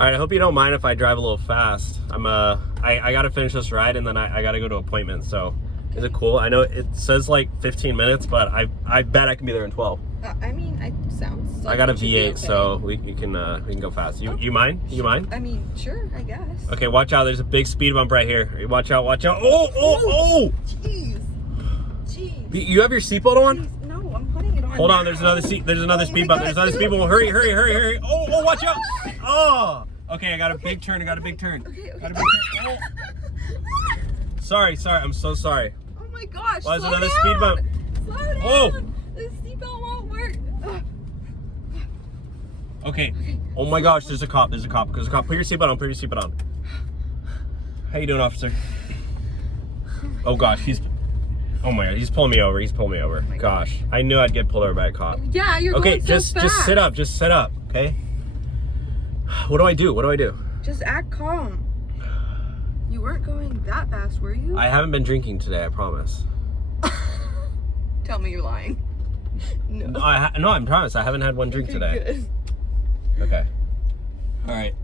All right, I hope you don't mind if I drive a little fast. I gotta finish this ride and then I gotta go to appointment. So, is it cool? I know it says like 15 minutes, but I bet I can be there in 12. I mean, it sounds. Like I got a it should V8, be okay. so we can go fast. You mind? You mind? I mean, sure, I guess. Okay, watch out. There's a big speed bump right here. Watch out! Watch out! Oh! Jeez. You have your seatbelt on? Jeez. No, I'm putting it on. Hold on. now. There's another speed bump. There's another speed bump. Hurry! Oh! Watch out! Oh! Okay, I got a big turn. Okay. Got a big turn. Oh. Sorry. I'm so sorry. Oh my gosh. Well, there's slow another down. speed bump. Slow down. Oh. The seatbelt won't work. Okay. Oh my gosh, there's a cop. Put your seatbelt on. How you doing, officer? Oh gosh, oh my god, he's pulling me over. my Gosh, I knew I'd get pulled over by a cop. Yeah, you're Okay, going so fast. just sit up, okay? What do I do? Just act calm. You weren't going that fast, were you? I haven't been drinking today, I promise. Tell me you're lying. No. No, I promise. I haven't had one drink today. Good. Okay. All right.